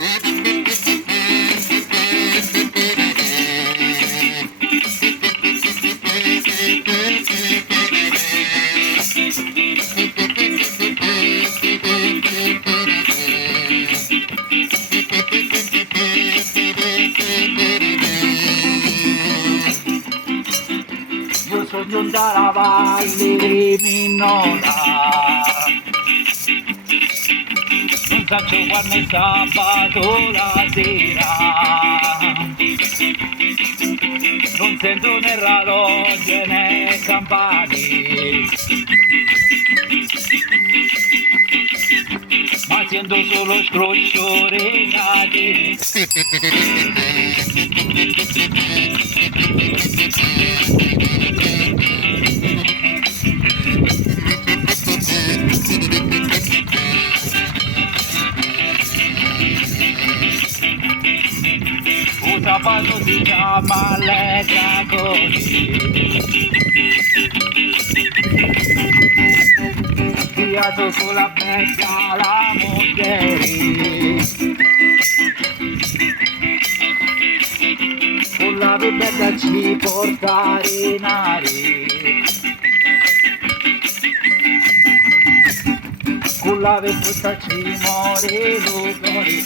Io sogno dalla valle di Minora, non faccio quando è sabato la sera, non sento né orologi né campane, ma sento solo scroscio regati. Un sabato si chiama Allegra così, schiato sulla becca la moglie, con la bibetta ci porta renari, con la bibetta ci muore l'odore.